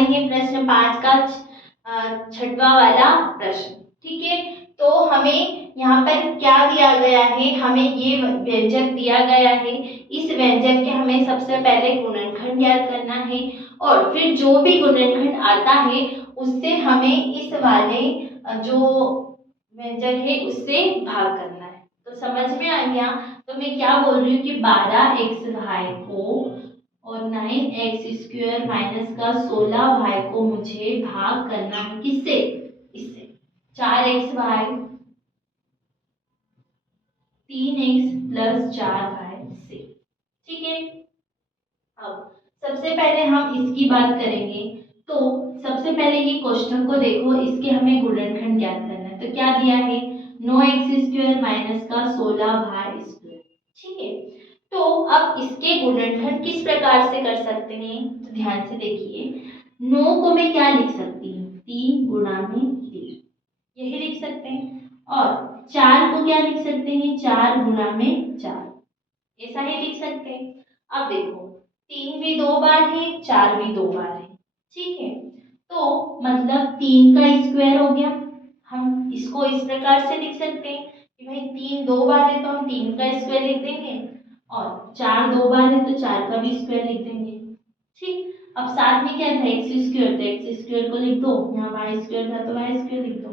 लेंगे प्रश्न 5 का छठवां वाला प्रश्न। ठीक है, तो हमें यहाँ पर क्या दिया गया है, हमें ये व्यंजक दिया गया है। इस व्यंजक के हमें सबसे पहले गुणनखंड ज्ञात करना है और फिर जो भी गुणनखंड आता है उससे हमें इस वाले जो व्यंजक है उससे भाग करना है। तो समझ में आ गया। तो मैं क्या बोल रही हूँ कि 12x को और 9x² माइनस का 16y को मुझे भाग करना है किससे, इससे 4xy 3x प्लस 4y से। ठीक है, अब सबसे पहले हम इसकी बात करेंगे। तो सबसे पहले ये क्वेश्चन को देखो, इसके हमें गुणनखंड ज्ञात करना है। तो क्या दिया है, 9x² माइनस का 16y²। ठीक है, तो अब इसके गुणनखंड किस प्रकार से कर सकते हैं, तो ध्यान से देखिए। 9 को मैं क्या लिख सकती हूँ, 3 गुणा में 3, यही लिख सकते हैं। और 4 को क्या लिख सकते हैं, 4 गुणा में 4, ऐसा ही लिख सकते हैं। अब देखो 3 भी 2 बार है, 4 भी 2 बार है। ठीक है, तो मतलब 3 का स्क्वायर हो गया। हम इसको इस प्रकार से लिख सकते हैं कि भाई 3 2 बार है तो हम 3 का स्क्वायर लिख देंगे और 4 2 बार है तो 4 का भी स्क्वायर लिख देंगे। ठीक, अब साथ में क्या था, x² तो x² को लिख दो, यहाँ y² था तो y² लिख दो।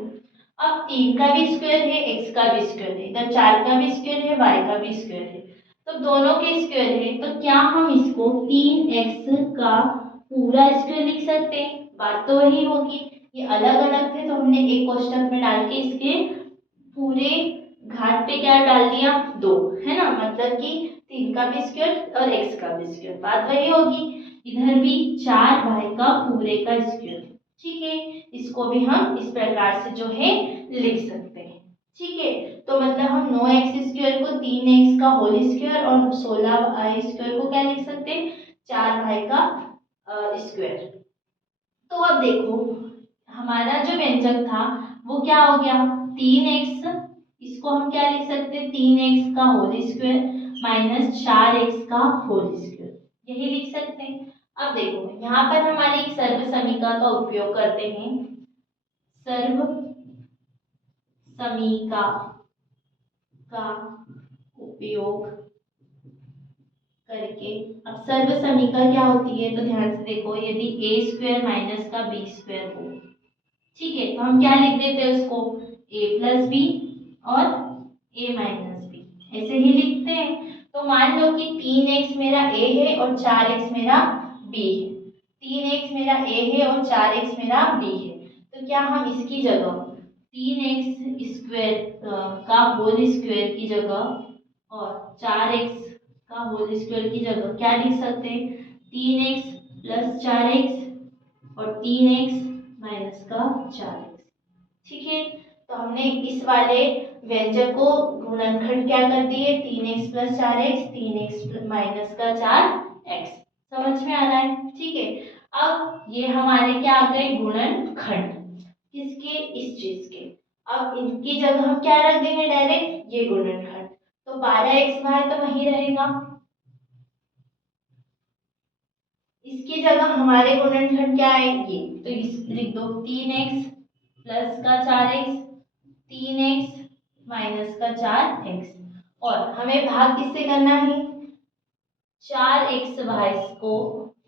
अब 3 का भी स्क्वायर है, x का भी स्क्वायर है, इधर 4 का भी स्क्वायर है, y का भी स्क्वायर है, तो दोनों के स्क्वायर है। तो क्या हम इसको 3x का पूरा स्क्वायर लिख सकते हैं, बात तो वही होगी। ये अलग अलग थे तो हमने एक कोष्टक में डाल के इसके पूरे घात पे क्या डाल दिया, 2, है ना, मतलब कि 3 का भी स्क्वायर और x का भी स्क्वायर, बात वही होगी। इधर भी 4y का पूरे का स्क्वायर। ठीक है, इसको भी हम इस प्रकार से जो है लिख सकते हैं। ठीक है, तो मतलब हम 9x² को 3x का होल स्क्वायर और 16y² को क्या लिख सकते हैं, 4y का स्क्वायर। तो अब देखो हमारा जो व्यंजक था वो क्या हो गया, 3x, इसको हम क्या लिख सकते हैं, 3x का होल स्क्वायर माइनस 4x का होल स्क्वायर, यही लिख सकते हैं। अब देखो यहाँ पर हमारी एक सर्व समीकरण का उपयोग करते हैं, सर्व समीकरण का उपयोग करके। अब सर्व समीकरण क्या होती है, तो ध्यान से देखो, यदि a² माइनस का b² हो, ठीक है, तो हम क्या लिख देते हैं उसको, a प्लस बी और a माइनस बी, ऐसे ही लिखते हैं। तो मान लो कि 3x मेरा a है और 4x मेरा b है, 3x मेरा a है और 4x मेरा b है, तो क्या हम इसकी जगह 3x² का होल स्क्वायर की जगह और 4x का होल स्क्वायर की जगह क्या लिख सकते हैं, 3x प्लस 4x और 3x माइनस का 4x। ठीक है, तो हमने इस वाले व्यंजक को गुणनखंड क्या कर दिए, 3x plus 4x, 3x minus का 4x, समझ में आ रहा है। ठीक है, अब ये हमारे क्या आ गए, गुणनखंड, किसके, इस चीज के। अब इनकी जगह हम क्या रख देंगे, डायरेक्ट ये गुणनखंड, तो 12xy तो वही रहेगा, इसकी जगह हमारे गुणनखंड क्या है, ये, तो इस लिख दो 3x प्लस का 4x, 3x माइनस का 4x, और हमें भाग किससे करना है, 4xy को,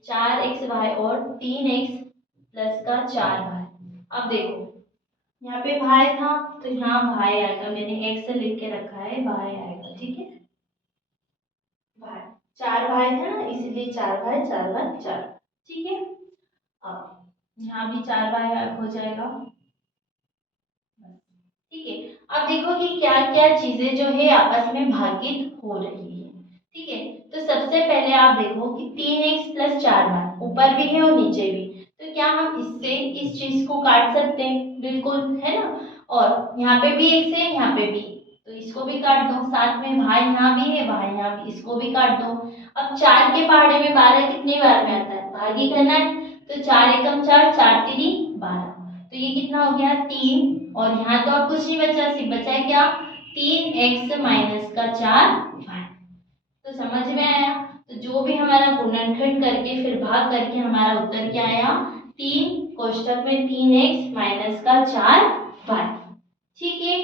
4xy और 3x प्लस का 4y। अब देखो यहाँ पे y था तो यहाँ y आएगा, मैंने x लिख के रखा है, y आएगा। ठीक है, y 4y था ना, इसलिए 4y 4y 4। ठीक है, अब यहाँ भी 4y हो जाएगा। ठीक है, अब देखो कि क्या क्या चीजें जो है आपस में भागित हो रही है। ठीक है, तो सबसे पहले आप देखो कि 3x प्लस 4y ऊपर भी है और नीचे भी, तो क्या हम इससे इस चीज को काट सकते हैं, बिल्कुल, है ना। और यहाँ पे भी x है, यहाँ पे भी, तो इसको भी काट दो, साथ में y यहाँ भी है, y यहाँ भी, इसको भी काट दो। अब 4 के पहाड़े में 12 कितनी बार में आता है, भागी करना है, तो 4 एकम 4, 4 तिरी 12, तो ये कितना हो गया 3, और यहाँ तो अब कुछ नहीं बचा, सिर्फ बचा है क्या, 3x माइनस का 4y। तो समझ में आया, तो जो भी हमारा गुणनखंड करके फिर भाग करके हमारा उत्तर क्या आया, 3 कोष्टक में 3x माइनस का 4y। ठीक है,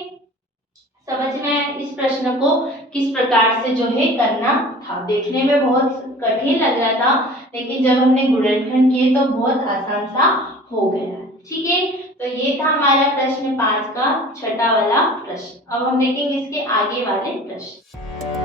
समझ में आया इस प्रश्न को किस प्रकार से जो है करना था। देखने में बहुत कठिन लग रहा था, लेकिन जब हमने गुणनखंड किए तो बहुत आसान सा हो गया। ठीक है, तो ये था हमारा प्रश्न 5 का छठा वाला प्रश्न। अब हम देखेंगे इसके आगे वाले प्रश्न।